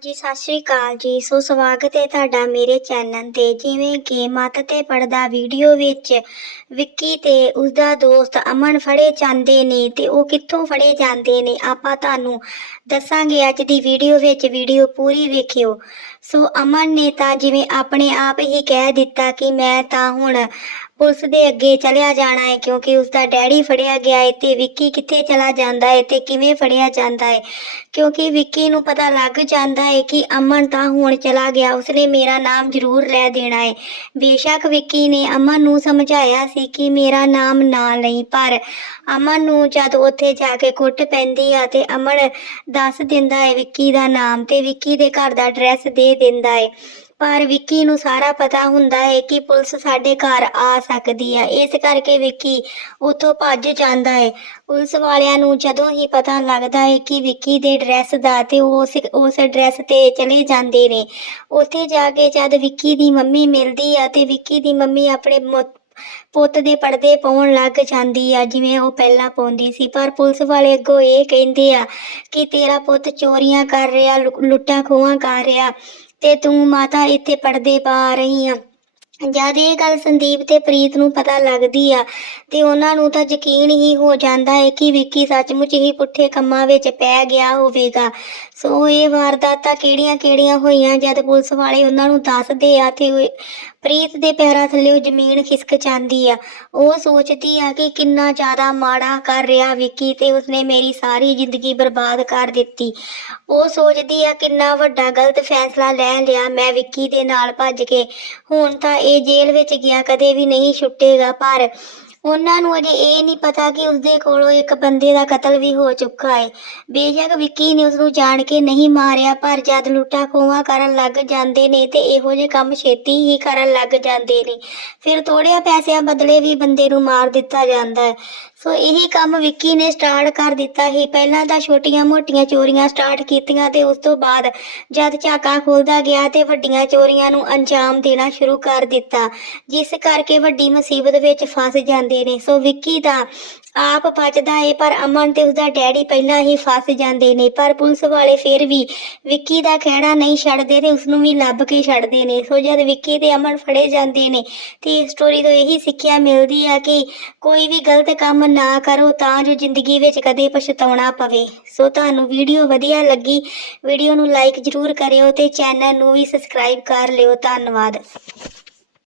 ਹਾਂਜੀ ਸਤਿ ਸ਼੍ਰੀ ਅਕਾਲ ਜੀ। ਸੋ ਸਵਾਗਤ ਹੈ ਤੁਹਾਡਾ ਮੇਰੇ ਚੈਨਲ ਤੇ। ਜਿਵੇਂ ਕਿ ਮੱਤ ਤੇ ਪੜਦਾ ਵੀਡੀਓ ਵਿੱਚ ਵਿੱਕੀ ਤੇ ਉਸਦਾ ਦੋਸਤ ਅਮਨ ਫੜੇ ਜਾਂਦੇ ਨੇ ਤੇ ਉਹ ਕਿੱਥੋਂ ਫੜੇ ਜਾਂਦੇ ਨੇ, ਆਪਾਂ ਤੁਹਾਨੂੰ ਦੱਸਾਂਗੇ ਅੱਜ ਦੀ ਵੀਡੀਓ ਵਿੱਚ। ਵੀਡੀਓ ਪੂਰੀ ਵੇਖਿਓ। ਸੋ ਅਮਨ ਨੇ ਤਾਂ ਜਿਵੇਂ ਆਪਣੇ ਆਪ ਹੀ ਕਹਿ ਦਿੱਤਾ ਕਿ ਮੈਂ ਤਾਂ ਹੁਣ ਪੁਲਿਸ ਦੇ ਅੱਗੇ ਚਲਿਆ ਜਾਣਾ ਹੈ, ਕਿਉਂਕਿ ਉਸਦਾ ਡੈਡੀ ਫੜਿਆ ਗਿਆ ਹੈ ਤੇ ਵਿੱਕੀ ਕਿੱਥੇ ਚਲਾ ਜਾਂਦਾ ਹੈ ਤੇ ਕਿਵੇਂ ਫੜਿਆ ਜਾਂਦਾ ਹੈ? ਕਿਉਂਕਿ ਵਿੱਕੀ ਨੂੰ ਪਤਾ ਲੱਗ ਜਾਂਦਾ ਹੈ ਕਿ ਅਮਨ ਤਾਂ ਹੁਣ ਚਲਾ ਗਿਆ, ਉਸਨੇ ਮੇਰਾ ਨਾਮ ਜ਼ਰੂਰ ਲੈ ਦੇਣਾ ਹੈ। ਬੇਸ਼ੱਕ ਵਿੱਕੀ ਨੇ ਅਮਨ ਨੂੰ ਸਮਝਾਇਆ ਸੀ ਕਿ ਮੇਰਾ ਨਾਮ ਨਾ ਲਈ, ਪਰ ਅਮਨ ਨੂੰ ਜਦ ਉੱਥੇ ਜਾ ਕੇ ਕੁੱਟ ਪੈਂਦੀ ਆ ਤੇ ਅਮਨ ਦੱਸ ਦਿੰਦਾ ਹੈ ਵਿੱਕੀ ਦਾ ਨਾਮ ਤੇ ਵਿੱਕੀ ਦੇ ਘਰ ਦਾ ਐਡਰੈਸ ਦੇ ਦਿੰਦਾ ਹੈ ਪਰ ਵਿੱਕੀ ਨੂੰ ਸਾਰਾ ਪਤਾ ਹੁੰਦਾ ਹੈ ਕਿ ਪੁਲਿਸ ਸਾਡੇ ਘਰ ਆ ਸਕਦੀ ਹੈ ਇਸ ਕਰਕੇ ਵਿੱਕੀ ਉੱਥੋਂ ਭੱਜ ਜਾਂਦਾ ਹੈ ਪੁਲਿਸ ਵਾਲਿਆਂ ਨੂੰ ਜਦੋਂ ਹੀ ਪਤਾ ਲੱਗਦਾ ਹੈ ਕਿ ਵਿੱਕੀ ਦੇ ਐਡਰੈਸ ਦਾ ਤੇ ਉਹ ਉਸ ਉਸ ਐਡਰੈਸ ਤੇ ਚਲੇ ਜਾਂਦੇ ਨੇ, ਉੱਥੇ ਜਾ ਕੇ ਜਦ ਵਿੱਕੀ ਦੀ ਮੰਮੀ ਮਿਲਦੀ ਹੈ ਤੇ ਵਿੱਕੀ ਦੀ ਮੰਮੀ ਆਪਣੇ ਪੁੱਤ ਦੇ ਪਰਦੇ ਪਾਉਣ ਲੱਗ ਜਾਂਦੀ ਆ, ਜਿਵੇਂ ਉਹ ਪਹਿਲਾਂ ਪਾਉਂਦੀ ਸੀ। ਪਰ ਪੁਲਿਸ ਵਾਲੇ ਅੱਗੋਂ ਇਹ ਕਹਿੰਦੇ ਆ ਕਿ ਤੇਰਾ ਪੁੱਤ ਚੋਰੀਆਂ ਕਰ ਰਿਹਾ ਲੁੱਟਾਂ ਖੋਹਾਂ ਕਰ ਰਿਹਾ ਤੇ ਤੂੰ ਮਾਤਾ ਇੱਥੇ ਪਰਦੇ ਪਾ ਰਹੀ ਆ। ਜਦ ਇਹ ਗੱਲ ਸੰਦੀਪ ਤੇ ਪ੍ਰੀਤ ਨੂੰ ਪਤਾ ਲੱਗਦੀ ਆ ਤੇ ਉਹਨਾਂ ਨੂੰ ਤਾਂ ਯਕੀਨ ਹੀ ਹੋ ਜਾਂਦਾ ਹੈ ਕਿ ਵਿੱਕੀ ਸੱਚਮੁੱਚ ਹੀ ਪੁੱਠੇ ਕੰਮਾਂ ਵਿੱਚ ਪੈ ਗਿਆ ਹੋਵੇਗਾ। ਸੋ ਇਹ ਵਾਰਦਾਤਾਂ ਕਿਹੜੀਆਂ-ਕਿਹੜੀਆਂ ਹੋਈਆਂ? ਜਦ ਪੁਲਿਸ ਵਾਲੇ ਉਹਨਾਂ ਨੂੰ ਦੱਸਦੇ ਆ ਤੇ ਪ੍ਰੀਤ ਦੇ ਪੈਰਾਂ ਥੱਲੇ ਉਹ ਜ਼ਮੀਨ ਖਿਸਕ ਜਾਂਦੀ ਆ। ਉਹ ਸੋਚਦੀ ਆ ਕਿ ਕਿੰਨਾ ਜ਼ਿਆਦਾ ਮਾੜਾ ਕਰ ਰਿਹਾ ਵਿੱਕੀ ਤੇ ਉਸਨੇ ਮੇਰੀ ਸਾਰੀ ਜ਼ਿੰਦਗੀ ਬਰਬਾਦ ਕਰ ਦਿੱਤੀ। ਉਹ ਸੋਚਦੀ ਆ ਕਿੰਨਾ ਵੱਡਾ ਗਲਤ ਫੈਸਲਾ ਲੈ ਲਿਆ ਮੈਂ ਵਿੱਕੀ ਦੇ ਨਾਲ ਭੱਜ ਕੇ। ਹੁਣ ਤਾਂ ਇਹ ਜੇਲ੍ਹ ਵਿੱਚ ਗਿਆ, ਕਦੇ ਵੀ ਨਹੀਂ ਛੁੱਟੇਗਾ, ਪਰ ਉਹਨਾਂ ਨੂੰ ਅਜੇ ਇਹ ਨਹੀਂ ਪਤਾ ਕਿ ਉਸਦੇ ਕੋਲੋਂ ਇੱਕ ਬੰਦੇ ਦਾ ਕਤਲ ਵੀ ਹੋ ਚੁੱਕਾ ਹੈ। ਬੇਸ਼ੱਕ ਵਿੱਕੀ ਨੇ ਉਸਨੂੰ ਜਾਣ ਕੇ ਨਹੀਂ ਮਾਰਿਆ, ਪਰ ਜਦ ਲੁੱਟਾ ਖੋਹਾਂ ਕਰਨ ਲੱਗ ਜਾਂਦੇ ਨੇ ਤੇ ਇਹੋ ਜਿਹੇ ਕੰਮ ਛੇਤੀ ਹੀ ਕਰਨ ਲੱਗ ਜਾਂਦੇ ਨੇ। ਫਿਰ ਥੋੜ੍ਹਿਆਂ ਪੈਸਿਆਂ ਬਦਲੇ ਵੀ ਬੰਦੇ ਨੂੰ ਮਾਰ ਦਿੱਤਾ ਜਾਂਦਾ ਹੈ। ਸੋ ਇਹੀ ਕੰਮ ਵਿੱਕੀ ਨੇ ਸਟਾਰਟ ਕਰ ਦਿੱਤਾ ਸੀ। ਪਹਿਲਾਂ ਤਾਂ ਛੋਟੀਆਂ-ਮੋਟੀਆਂ ਚੋਰੀਆਂ ਸਟਾਰਟ ਕੀਤੀਆਂ ਤੇ ਉਸ ਤੋਂ ਬਾਅਦ ਜਦ ਝਾਕਾ ਖੁੱਲਦਾ ਗਿਆ ਤੇ ਵੱਡੀਆਂ ਚੋਰੀਆਂ ਨੂੰ ਅੰਜਾਮ ਦੇਣਾ ਸ਼ੁਰੂ ਕਰ ਦਿੱਤਾ, ਜਿਸ ਕਰਕੇ ਵੱਡੀ ਮੁਸੀਬਤ ਵਿੱਚ ਫਸ ਜਾਂਦੇ ਨੇ। ਸੋ ਵਿੱਕੀ ਦਾ ਆਪ ਬਚਦਾ ਏ, ਪਰ ਅਮਨ ਤੇ ਉਸਦਾ ਡੈਡੀ ਪਹਿਲਾਂ ਹੀ ਫਸ ਜਾਂਦੇ ਨੇ। ਪਰ ਪੁਲਿਸ ਵਾਲੇ ਫਿਰ ਵੀ ਵਿੱਕੀ ਦਾ ਖਹਿੜਾ ਨਹੀਂ ਛੱਡਦੇ ਤੇ ਉਸ ਨੂੰ ਵੀ ਲੱਭ ਕੇ ਛੱਡਦੇ ਨੇ। ਸੋ ਜਦ ਵਿੱਕੀ ਤੇ ਅਮਨ ਫੜੇ ਜਾਂਦੇ ਨੇ, ਤੇ ਇਸ ਸਟੋਰੀ ਤੋਂ ਇਹੀ ਸਿੱਖਿਆ ਮਿਲਦੀ ਆ ਕਿ ਕੋਈ ਵੀ ਗਲਤ ਕੰਮ ਨਾ ਕਰੋ, ਤਾਂ ਜੋ ਜ਼ਿੰਦਗੀ ਵਿੱਚ ਕਦੇ ਪਛਤਾਉਣਾ ਪਵੇ। ਸੋ ਤੁਹਾਨੂੰ ਵੀਡੀਓ ਵਧੀਆ ਲੱਗੀ, ਵੀਡੀਓ ਨੂੰ ਲਾਈਕ ਜ਼ਰੂਰ ਕਰਿਓ ਤੇ ਚੈਨਲ ਨੂੰ ਵੀ ਸਬਸਕ੍ਰਾਈਬ ਕਰ ਲਿਓ। ਧੰਨਵਾਦ।